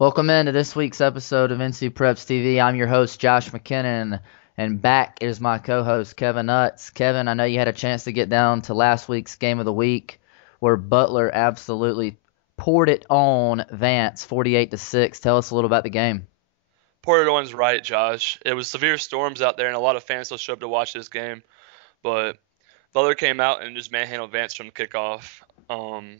Welcome into this week's episode of NC Preps TV. I'm your host, Josh McKinnon, and back is my co-host, Kevin Nuts. Kevin, I know you had a chance to get down to last week's game of the week where Butler absolutely poured it on Vance, 48-6. Tell us a little about the game. Porter right, Josh. It was severe storms out there, and a lot of fans still showed up to watch this game. But Butler came out and just manhandled Vance from kickoff. Um,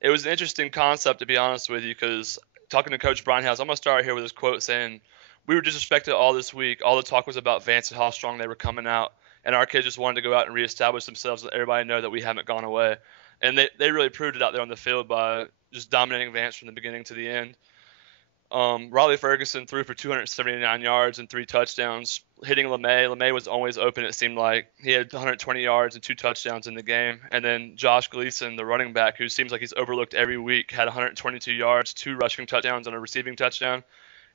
it was an interesting concept, to be honest with you, because talking to Coach House, I'm going to start here with his quote saying, "We were disrespected all this week. All the talk was about Vance and how strong they were coming out, and our kids just wanted to go out and reestablish themselves, let everybody know that we haven't gone away." And they really proved it out there on the field by just dominating Vance from the beginning to the end. Riley Ferguson threw for 279 yards and three touchdowns, hitting LeMay. LeMay was always open, it seemed like. He had 120 yards and two touchdowns in the game. And then Josh Gleason, the running back, who seems like he's overlooked every week, had 122 yards, two rushing touchdowns, and a receiving touchdown.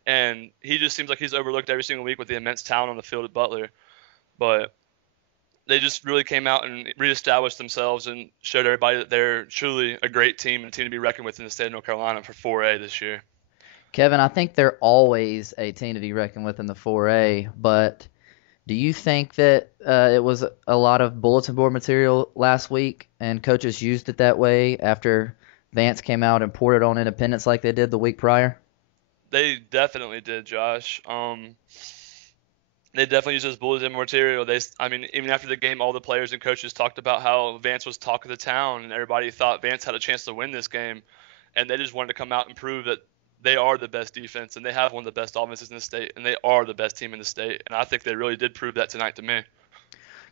And he just seems like he's overlooked every single week with the immense talent on the field at Butler. But they just really came out and reestablished themselves and showed everybody that they're truly a great team and a team to be reckoned with in the state of North Carolina for 4A this year. Kevin, I think they're always a team to be reckoned with in the 4A, but do you think that it was a lot of bulletin board material last week and coaches used it that way after Vance came out and poured it on Independence like they did the week prior? They definitely did, Josh. They definitely used those bulletin material. I mean, even after the game, all the players and coaches talked about how Vance was talk of the town, and everybody thought Vance had a chance to win this game, and they just wanted to come out and prove that they are the best defense, and they have one of the best offenses in the state, and they are the best team in the state. And I think they really did prove that tonight to me.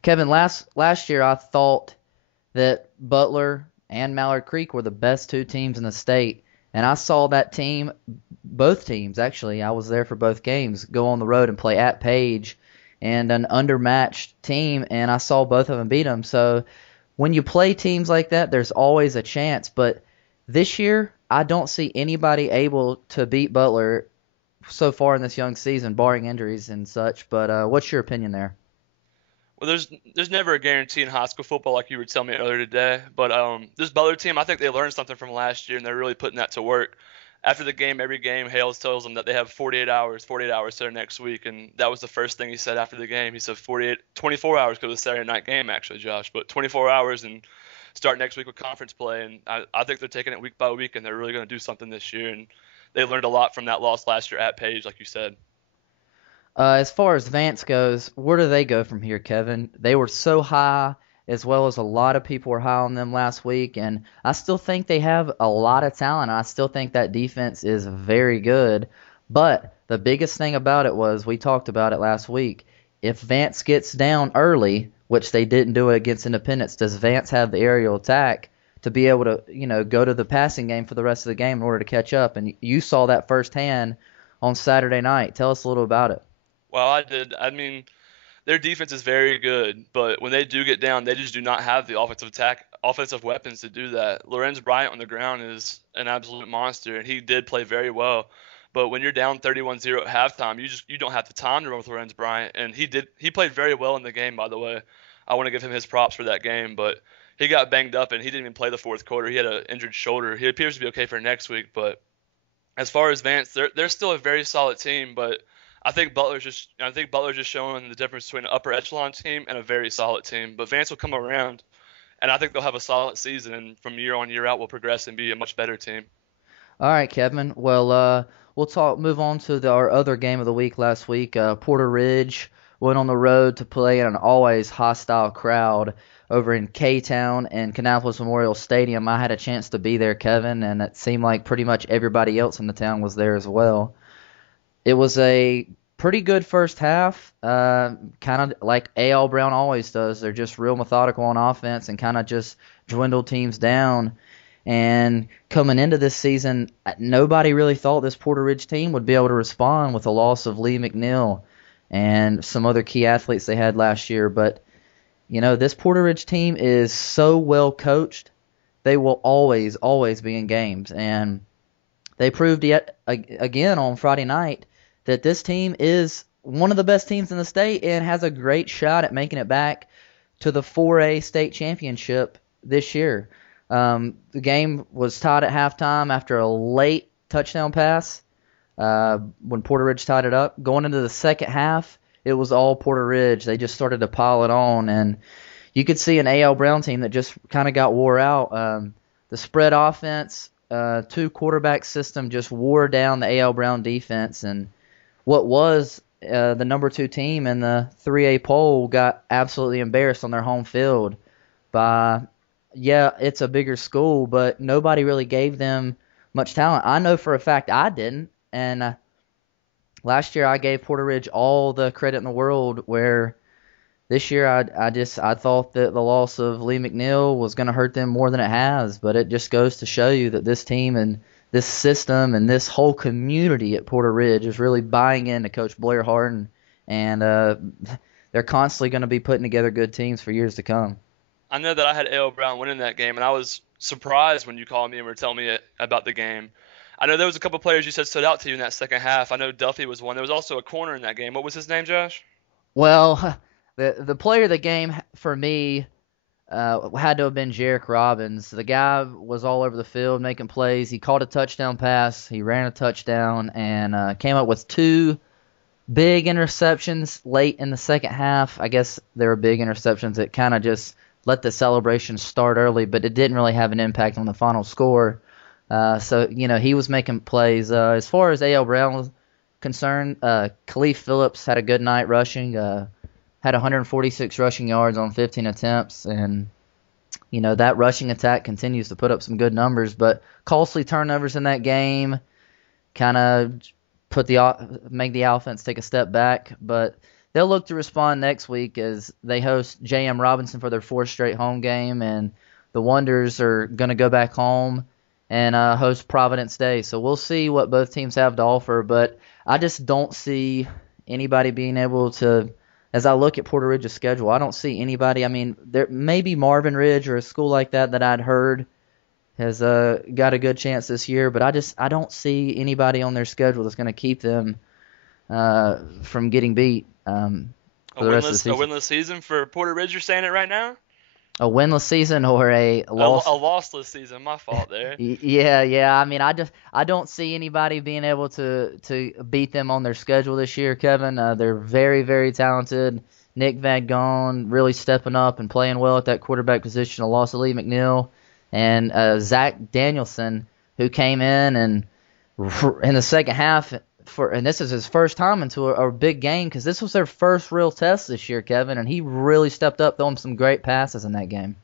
Kevin, last year I thought that Butler and Mallard Creek were the best two teams in the state, and I saw that team, both teams actually, I was there for both games, go on the road and play at Page and an undermatched team, and I saw both of them beat them. So when you play teams like that, there's always a chance. But this year, I don't see anybody able to beat Butler so far in this young season, barring injuries and such. But what's your opinion there? Well, there's never a guarantee in high school football, like you were telling me earlier today. But this Butler team, I think they learned something from last year, and they're really putting that to work. After the game, every game, Hales tells them that they have 48 hours to their next week, and that was the first thing he said after the game. He said 24 hours because it was a Saturday night game, actually, Josh, but 24 hours and start next week with conference play. And I think they're taking it week by week, and they're really going to do something this year. And they learned a lot from that loss last year at Page, like you said. As far as Vance goes, where do they go from here, Kevin? They were so high, as well as a lot of people were high on them last week, and I still think they have a lot of talent. I still think that defense is very good. But the biggest thing about it was, we talked about it last week, if Vance gets down early, which they didn't do it against Independence, does Vance have the aerial attack to be able to, go to the passing game for the rest of the game in order to catch up? And you saw that firsthand on Saturday night. Tell us a little about it. Well, I did. I mean, their defense is very good, but when they do get down, they just do not have the offensive weapons to do that. Lorenz Bryant on the ground is an absolute monster, and he did play very well. But when you're down 31-0 at halftime, you don't have the time to run with Lorenz Bryant, and he played very well in the game, by the way. I want to give him his props for that game, but he got banged up and he didn't even play the fourth quarter. He had an injured shoulder. He appears to be okay for next week, but as far as Vance, they're still a very solid team, but I think Butler's just showing the difference between an upper echelon team and a very solid team. But Vance will come around, and I think they'll have a solid season, and from year on year out, will progress and be a much better team. All right, Kevin. Well, move on to our other game of the week last week. Porter Ridge went on the road to play in an always hostile crowd over in K-Town and Kannapolis Memorial Stadium. I had a chance to be there, Kevin, and it seemed like pretty much everybody else in the town was there as well. It was a pretty good first half, kind of like A.L. Brown always does. They're just real methodical on offense and kind of just dwindle teams down. And coming into this season, nobody really thought this Porter Ridge team would be able to respond with the loss of Lee McNeil and some other key athletes they had last year. But, this Porter Ridge team is so well coached, they will always, always be in games. And they proved yet again on Friday night that this team is one of the best teams in the state and has a great shot at making it back to the 4A state championship this year. The game was tied at halftime after a late touchdown pass when Porter Ridge tied it up. Going into the second half, it was all Porter Ridge. They just started to pile it on, and you could see an A.L. Brown team that just kind of got wore out. The spread offense, two quarterback system just wore down the A.L. Brown defense, and what was the number 2 team in the 3A poll got absolutely embarrassed on their home field by, yeah, it's a bigger school, but nobody really gave them much talent. I know for a fact I didn't, and last year I gave Porter Ridge all the credit in the world, where this year I thought that the loss of Lee McNeil was going to hurt them more than it has, but it just goes to show you that this team and this system and this whole community at Porter Ridge is really buying into Coach Blair Harden, and they're constantly going to be putting together good teams for years to come. I know that I had A.L. Brown winning that game, and I was surprised when you called me and were telling me about the game. I know there was a couple players you said stood out to you in that second half. I know Duffy was one. There was also a corner in that game. What was his name, Josh? Well, the player of the game for me had to have been Jarek Robbins. The guy was all over the field making plays. He caught a touchdown pass. He ran a touchdown and came up with 2 big interceptions late in the second half. I guess they were big interceptions that kind of just let the celebration start early, but it didn't really have an impact on the final score. So, he was making plays. As far as A.L. Brown was concerned, Khalif Phillips had a good night rushing, had 146 rushing yards on 15 attempts, and, that rushing attack continues to put up some good numbers, but costly turnovers in that game kind of make the offense take a step back, but they'll look to respond next week as they host J.M. Robinson for their 4th straight home game, and the Wonders are going to go back home and host Providence Day. So we'll see what both teams have to offer, but I just don't see anybody being able to, as I look at Porter Ridge's schedule, I don't see anybody. I mean, there maybe Marvin Ridge or a school like that I'd heard has got a good chance this year, but I don't see anybody on their schedule that's going to keep them from getting beat for the rest of the season. A winless season for Porter Ridge, you're saying it right now? A winless season or a loss? A lossless season. My fault there. Yeah. I mean, I don't see anybody being able to beat them on their schedule this year, Kevin. They're very, very talented. Nick Van Gogh really stepping up and playing well at that quarterback position. A loss of Lee McNeil and Zach Danielson, who came in the second half and this is his first time into a big game because this was their first real test this year, Kevin, and he really stepped up, throwing some great passes in that game.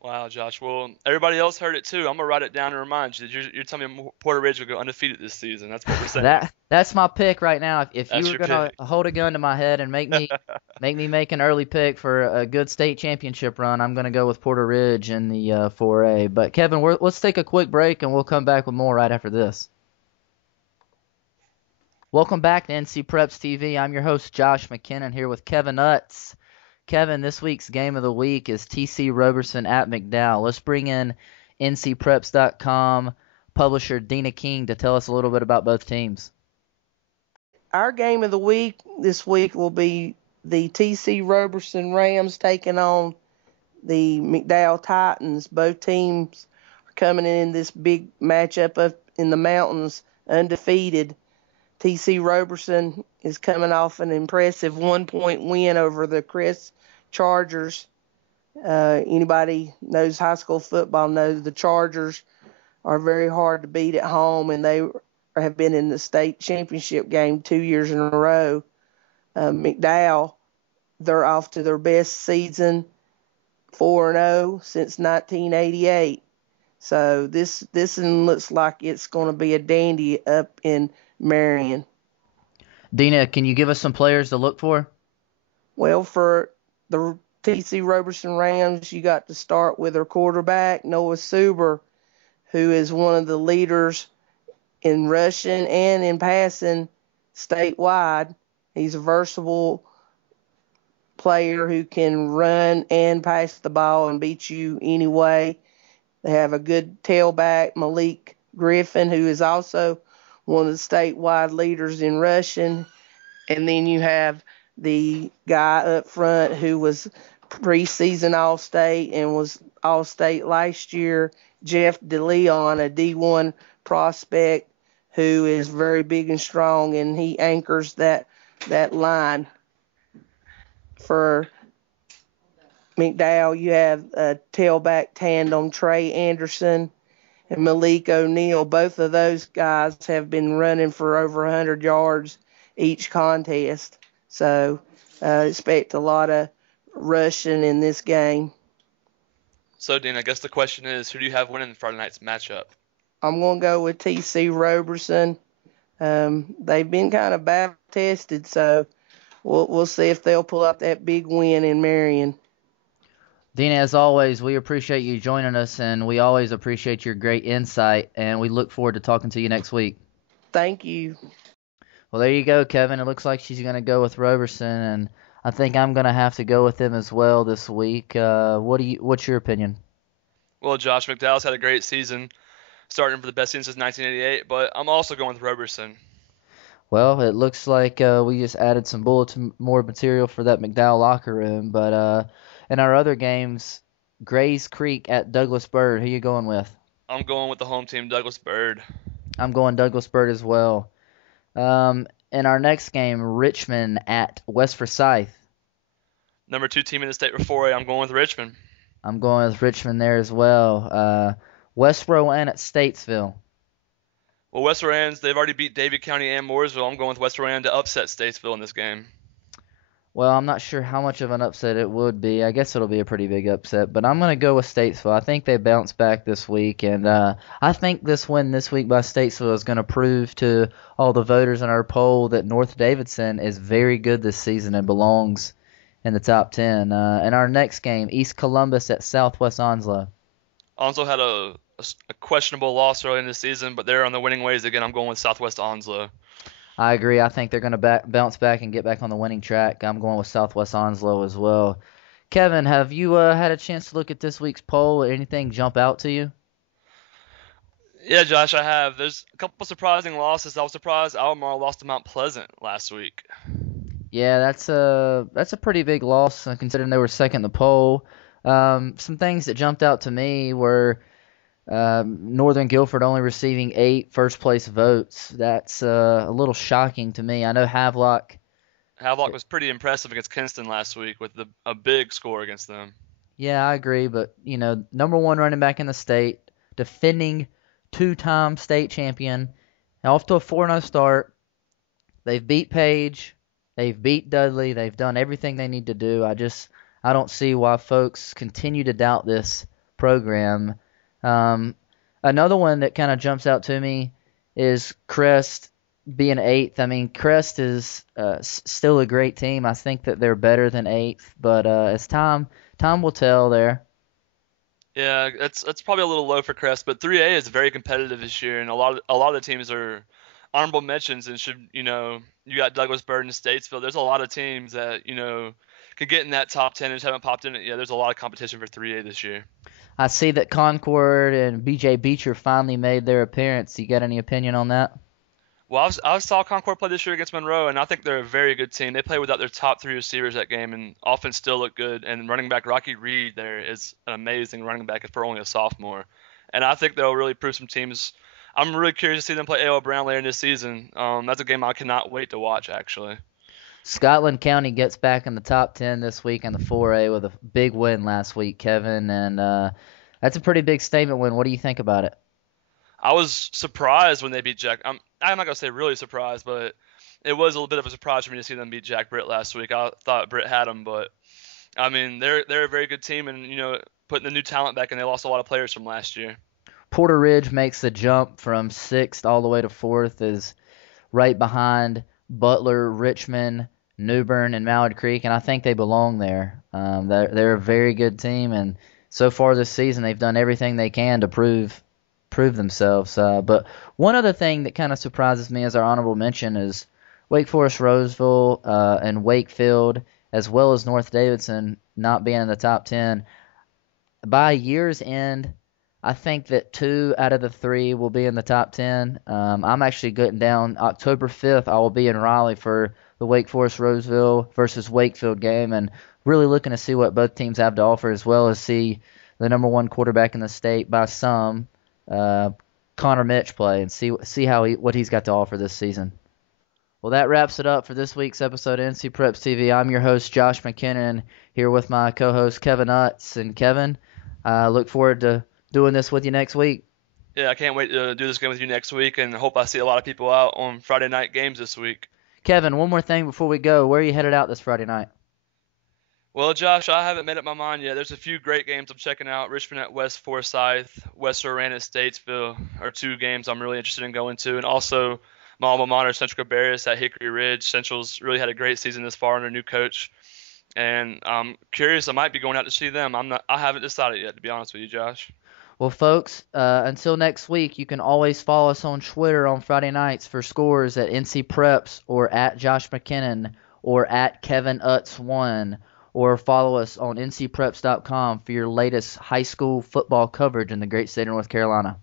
Wow, Josh. Well, everybody else heard it too. I'm gonna write it down and remind you. You're telling me Porter Ridge will go undefeated this season. That's what we're saying. That's my pick right now. If you were gonna hold a gun to my head and make me make an early pick for a good state championship run, I'm gonna go with Porter Ridge in the 4A. But Kevin, let's take a quick break and we'll come back with more right after this. Welcome back to NC Preps TV. I'm your host, Josh McKinnon, here with Kevin Utz. Kevin, this week's game of the week is TC Roberson at McDowell. Let's bring in NCPreps.com publisher Deana King to tell us a little bit about both teams. Our game of the week this week will be the TC Roberson Rams taking on the McDowell Titans. Both teams are coming in this big matchup up in the mountains undefeated. TC Roberson is coming off an impressive 1-point win over the Crest Chargers. Anybody knows high school football knows the Chargers are very hard to beat at home, and they have been in the state championship game 2 years in a row. McDowell, they're off to their best season, 4-0 since 1988. So this one looks like it's going to be a dandy up in Marion. Deana, can you give us some players to look for? Well, for the TC Roberson Rams, you got to start with their quarterback, Noah Suber, who is one of the leaders in rushing and in passing statewide. He's a versatile player who can run and pass the ball and beat you anyway. They have a good tailback, Malik Griffin, who is also one of the statewide leaders in rushing. And then you have the guy up front who was preseason All-State and was All-State last year, Jeff DeLeon, a D1 prospect who is very big and strong, and he anchors that line. For McDowell, you have a tailback tandem, Trey Anderson and Malik O'Neal. Both of those guys have been running for over 100 yards each contest. So expect a lot of rushing in this game. So, Dean, I guess the question is, who do you have winning Friday night's matchup? I'm going to go with TC Roberson. They've been kind of battle tested, so we'll see if they'll pull out that big win in Marion. Deana, as always, we appreciate you joining us, and we always appreciate your great insight, and we look forward to talking to you next week. Thank you. Well, there you go, Kevin. It looks like she's going to go with Roberson, and I think I'm going to have to go with him as well this week. What's your opinion? Well, Josh McDowell's had a great season, starting for the best season since 1988, but I'm also going with Roberson. Well, it looks like we just added some bulletin board material for that McDowell locker room, but in our other games, Grays Creek at Douglas Byrd, who you going with? I'm going with the home team, Douglas Byrd. I'm going Douglas Byrd as well. In our next game, Richmond at West Forsyth. Number 2 team in the state for 4A, I'm going with Richmond. I'm going with Richmond there as well. West Rowan at Statesville. Well, West Rowan's, they've already beat Davie County and Mooresville. I'm going with West Rowan to upset Statesville in this game. Well, I'm not sure how much of an upset it would be. I guess it'll be a pretty big upset, but I'm going to go with Statesville. I think they bounce back this week, and I think this win this week by Statesville is going to prove to all the voters in our poll that North Davidson is very good this season and belongs in the top 10. In our next game, East Columbus at Southwest Onslow. Onslow had a questionable loss early in the season, but they're on the winning ways again. I'm going with Southwest Onslow. I agree. I think they're going to bounce back and get back on the winning track. I'm going with Southwest Onslow as well. Kevin, have you had a chance to look at this week's poll? Anything jump out to you? Yeah, Josh, I have. There's a couple surprising losses. I was surprised Albemarle lost to Mount Pleasant last week. Yeah, that's a pretty big loss considering they were second in the poll. Some things that jumped out to me were Northern Guilford only receiving 8 first-place votes. That's a little shocking to me. I know Havelock was pretty impressive against Kinston last week with a big score against them. Yeah, I agree, but, number 1 running back in the state, defending 2-time state champion, off to a 4-0 start. They've beat Page. They've beat Dudley. They've done everything they need to do. I don't see why folks continue to doubt this program. Another one that kind of jumps out to me is Crest being 8th. I mean, Crest is still a great team. I think that they're better than 8th, but as time will tell there. Yeah, that's probably a little low for Crest, but 3A is very competitive this year, and a lot of the teams are honorable mentions and should, you got Douglas Byrd and Statesville. There's a lot of teams that, could get in that top 10 and just haven't popped in it yet. There's a lot of competition for 3A this year. I see that Concord and BJ Beecher finally made their appearance. You got any opinion on that? Well, I saw Concord play this year against Monroe, and I think they're a very good team. They play without their top 3 receivers that game, and offense still look good. And running back Rocky Reed there is an amazing running back for only a sophomore. And I think they'll really prove some teams. I'm really curious to see them play A.L. Brown later in this season. That's a game I cannot wait to watch, actually. Scotland County gets back in the top 10 this week in the 4A with a big win last week, Kevin, and that's a pretty big statement win. What do you think about it? I was surprised when they beat Jack. I'm not going to say really surprised, but it was a little bit of a surprise for me to see them beat Jack Britt last week. I thought Britt had them, but, I mean, they're a very good team, and, putting the new talent back in, they lost a lot of players from last year. Porter Ridge makes the jump from 6th all the way to 4th, is right behind Butler, Richmond, Newbern, and Mallard Creek, and I think they belong there. They're a very good team, and so far this season they've done everything they can to prove themselves. But one other thing that kind of surprises me as our honorable mention is Wake Forest Roseville and Wakefield, as well as North Davidson, not being in the top 10. By year's end, I think that 2 out of the 3 will be in the top 10. I'm actually getting down October 5th. I will be in Raleigh for the Wake Forest Roseville versus Wakefield game, and really looking to see what both teams have to offer, as well as see the number 1 quarterback in the state by some Connor Mitch play and see what he's got to offer this season. Well, that wraps it up for this week's episode of NC Preps TV. I'm your host, Josh McKinnon, here with my co-host, Kevin Utz. And Kevin, I look forward to doing this with you next week. Yeah, I can't wait to do this game with you next week, and hope I see a lot of people out on Friday night games this week. Kevin, one more thing before we go. Where are you headed out this Friday night? Well, Josh, I haven't made up my mind yet. There's a few great games I'm checking out. Richmond at West Forsyth, West Oran at Statesville are two games I'm really interested in going to. And also my alma mater, Central Cabarrus at Hickory Ridge. Central's really had a great season this far under new coach. And I'm curious, I might be going out to see them. I haven't decided yet, to be honest with you, Josh. Well, folks, until next week, you can always follow us on Twitter on Friday nights for scores at NC Preps or at Josh McKinnon or at Kevin Utz1, or follow us on ncpreps.com for your latest high school football coverage in the great state of North Carolina.